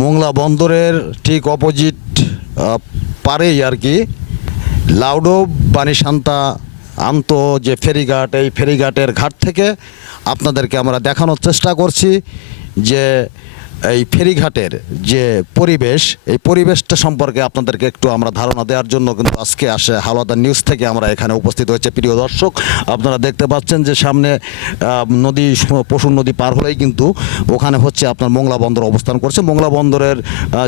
মোংলা বন্দরের ঠিক অপোজিট পারেই আর কি। লাউডো বানিশান্তা আন্ত, যে ফেরিঘাট, এই ফেরিঘাটের ঘাট থেকে আপনাদেরকে আমরা দেখানোর চেষ্টা করছি যে এই ফেরিঘাটের যে পরিবেশ, এই পরিবেশটা সম্পর্কে আপনাদেরকে একটু আমরা ধারণা দেওয়ার জন্য কিন্তু আজকে আসে হাওলাদার নিউজ থেকে আমরা এখানে উপস্থিত হয়েছে প্রিয় দর্শক। আপনারা দেখতে পাচ্ছেন যে সামনে নদী, পশুর নদী পার হলেই কিন্তু ওখানে হচ্ছে আপনার মোংলা বন্দর অবস্থান করছে। মোংলা বন্দরের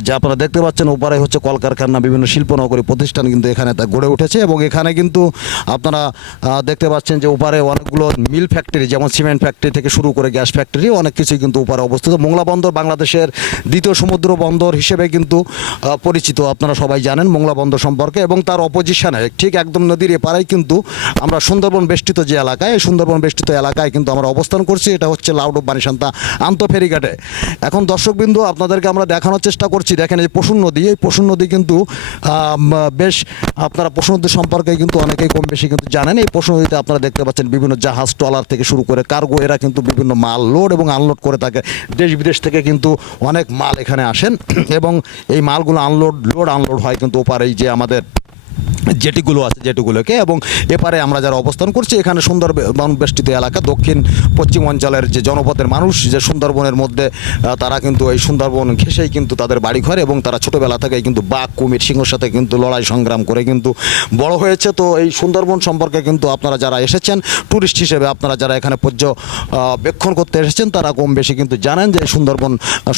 যে আপনারা দেখতে পাচ্ছেন, ওপারে হচ্ছে কলকারখানা, বিভিন্ন শিল্পনগরী প্রতিষ্ঠান কিন্তু এখানে তা গড়ে উঠেছে এবং এখানে কিন্তু আপনারা দেখতে পাচ্ছেন যে ওপারে অনেকগুলো মিল ফ্যাক্টরি, যেমন সিমেন্ট ফ্যাক্টরি থেকে শুরু করে গ্যাস ফ্যাক্টরি, অনেক কিছুই কিন্তু ওপারে অবস্থিত। মোংলা বন্দর বাংলাদেশের দ্বিতীয় সমুদ্র বন্দর হিসেবে কিন্তু পরিচিত। আপনারা সবাই জানেন মোংলা বন্দর সম্পর্কে এবং তার অপোজিশনে ঠিক একদম নদীর এপারেই কিন্তু আমরা সুন্দরবন বেষ্টিত যে এলাকায়, এই সুন্দরবন বেষ্টিত এলাকায় কিন্তু আমরা অবস্থান করছি। এটা হচ্ছে লাউডো বানিসান্তা আন্ত ফেরিঘাটে। এখন দর্শকবিন্দু, আপনাদেরকে আমরা দেখানোর চেষ্টা করছি। দেখেন এই পশুর নদী, এই পশুর নদী কিন্তু বেশ, আপনারা পশু নদী সম্পর্কে কিন্তু অনেকেই কম বেশি কিন্তু জানেন। এই পশু নদীতে আপনারা দেখতে পাচ্ছেন বিভিন্ন জাহাজ, ট্রলার থেকে শুরু করে কার্গো এরা কিন্তু বিভিন্ন মাল লোড এবং আনলোড করে থাকে। দেশ বিদেশ থেকে কিন্তু অনেক মাল এখানে আসেন এবং এই মালগুলো আনলোড লোড আনলোড হয় কিন্তু ওপারেই যে আমাদের জেটিগুলো আছে জেটিগুলোকে এবং এপারে আমরা যারা অবস্থান করছি, এখানে সুন্দরবন বেষ্টিত এলাকা, দক্ষিণ পশ্চিম অঞ্চলের যে জনপদের মানুষ, যে সুন্দরবনের মধ্যে তারা কিন্তু এই সুন্দরবন ঘেঁষেই কিন্তু তাদের বাড়ি ঘর এবং তারা ছোটোবেলা থেকেই কিন্তু বাঘ, কুমির, সিংহর সাথে কিন্তু লড়াই সংগ্রাম করে কিন্তু বড় হয়েছে। তো এই সুন্দরবন সম্পর্কে কিন্তু আপনারা যারা এসেছেন ট্যুরিস্ট হিসেবে আপনারা যারা এখানে পর্যবেক্ষণ করতে এসেছেন, তারা কম বেশি কিন্তু জানেন যে সুন্দরবন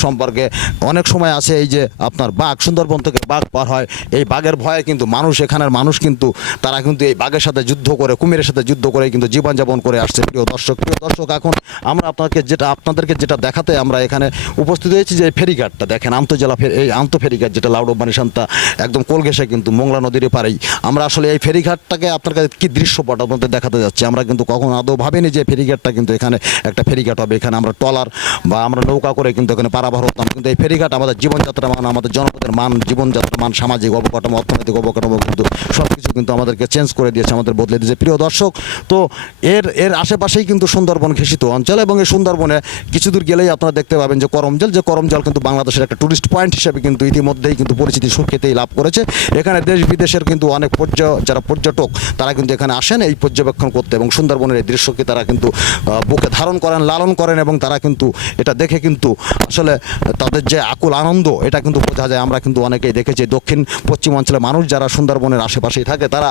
সম্পর্কে অনেক সময় আছে এই যে আপনার বাঘ, সুন্দরবন থেকে বাঘ পার হয়, এই বাঘের ভয়ে কিন্তু মানুষ এখানের মানুষ কিন্তু তারা কিন্তু এই বাঘের সাথে যুদ্ধ করে, কুমিরের সাথে যুদ্ধ করে কিন্তু জীবনযাপন করে আসছে। প্রিয় দর্শক প্রিয় দর্শক, এখন আমরা আপনাকে যেটা, আপনাদেরকে যেটা দেখাতে আমরা এখানে উপস্থিত হয়েছি যে ফেরিঘাটটা দেখেন, আন্তজেলা এই আন্ত ফেরিঘাট যেটা লাউডো বানিশান্তা একদম কোলঘেসে কিন্তু মোংলা নদীর পারেই আমরা আসলে এই ফেরিঘাটটাকে আপনার কাছে কী দৃশ্যপট আপনাদের দেখাতে যাচ্ছি? আমরা কিন্তু কখনো আদৌ ভাবিনি যে ফেরিঘাটটা কিন্তু এখানে একটা ফেরিঘাট হবে। এখানে আমরা ট্রলার বা আমরা নৌকা করে কিন্তু এখানে পারাভার হতাম। কিন্তু এই ফেরিঘাট আমাদের জীবনযাত্রা মান, আমাদের জনপদের মান জীবনযাত্রা মান, সামাজিক অবকাঠামো, অর্থনৈতিক অবকাঠামো কিন্তু সব কিছু কিন্তু আমাদেরকে চেঞ্জ করে দিয়েছে, আমাদের বদলে দিয়েছে। প্রিয় দর্শক, তো এর এর আশেপাশেই কিন্তু সুন্দরবন ঘেষিত অঞ্চল এবং এই সুন্দরবনে কিছু দূর গেলেই আপনারা দেখতে পাবেন যে করমজল যে করমজল কিন্তু বাংলাদেশের একটা টুরিস্ট পয়েন্ট হিসেবে কিন্তু ইতিমধ্যেই কিন্তু পরিচিতি সুখ্যাতেই লাভ করেছে। এখানে দেশ বিদেশের কিন্তু অনেক পর্য, যারা পর্যটক, তারা কিন্তু এখানে আসেন এই পর্যবেক্ষণ করতে এবং সুন্দরবনের এই দৃশ্যকে তারা কিন্তু বুকে ধারণ করেন, লালন করেন এবং তারা কিন্তু এটা দেখে কিন্তু আসলে তাদের যে আকুল আনন্দ, এটা কিন্তু বোঝা যায়। আমরা কিন্তু অনেকেই দেখেছি দক্ষিণ পশ্চিমাঞ্চলের মানুষ যারা সুন্দরবনের আশেপাশেই থাকে, তারা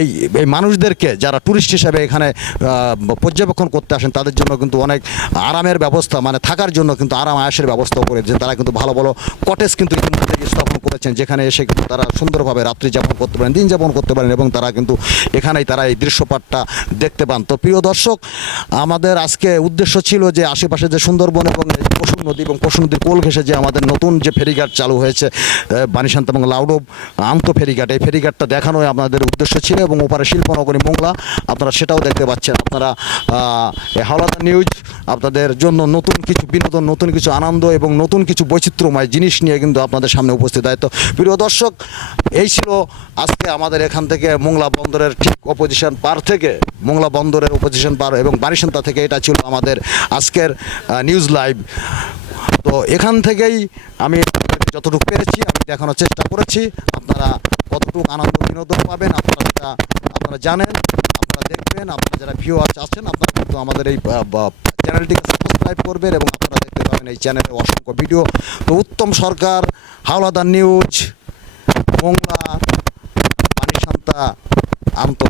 এই এই মানুষদেরকে যারা টুরিস্ট হিসেবে এখানে পর্যবেক্ষণ করতে আসেন, তাদের জন্য কিন্তু অনেক আরামের ব্যবস্থা মানে থাকার জন্য কিন্তু আরাম আয়াসের ব্যবস্থাও করে তারা কিন্তু ভালো ভালো কটেজ কিন্তু স্থাপন করেছেন, যেখানে এসে কিন্তু তারা সুন্দরভাবে রাত্রি যাপন করতে পারেন, দিন যাপন করতে পারেন এবং তারা কিন্তু এখানেই তারা এই দৃশ্যপাটটা দেখতে পান। তো প্রিয় দর্শক, আমাদের আজকে উদ্দেশ্য ছিল যে আশেপাশে যে সুন্দরবন এবং পশু নদী এবং পশু নদীর কোল ঘেসে যে আমাদের নতুন যে ফেরিঘাট চালু হয়েছে বানিশান্ত এবং লাউডো আন্ত ফেরিঘাট, এই ফেরিঘাটটা দেখানোই আপনাদের উদ্দেশ্য ছিল এবং ওপারে শিল্পনগরী মোংলা, আপনারা সেটাও দেখতে পাচ্ছেন। আপনারা হাওলাদার নিউজ, আপনাদের জন্য নতুন কিছু বিনোদন, নতুন কিছু আনন্দ এবং নতুন কিছু বৈচিত্র্যময় জিনিস নিয়ে কিন্তু আপনাদের সামনে উপস্থিত। হয় তো প্রিয় দর্শক, এই ছিল আজকে আমাদের এখান থেকে মোংলা বন্দরের ঠিক অপোজিশন পার থেকে, মোংলা বন্দরের অপোজিশন পার এবং বারিশান্তা থেকে এটা ছিল আমাদের আজকের নিউজ লাইভ তো এখান থেকেই আমি যতটুকু পেরেছি, আমি দেখানোর চেষ্টা করেছি। আপনারা কতটুকু আনন্দ বিনোদন পাবেন, আপনারা সেটা আপনারা জানেন, আপনারা দেখবেন, আপনারা যারা ভিউয়ার্স আছেন, আপনারা কিন্তু আমাদের এই চ্যানেলটিকে সাবস্ক্রাইব করবেন এবং আপনারা দেখতে পাবেন এই চ্যানেলে অসংখ্য ভিডিও তো উত্তম সরকার, হাওলাদার নিউজ মোংলা পানি শান্তা আন্ত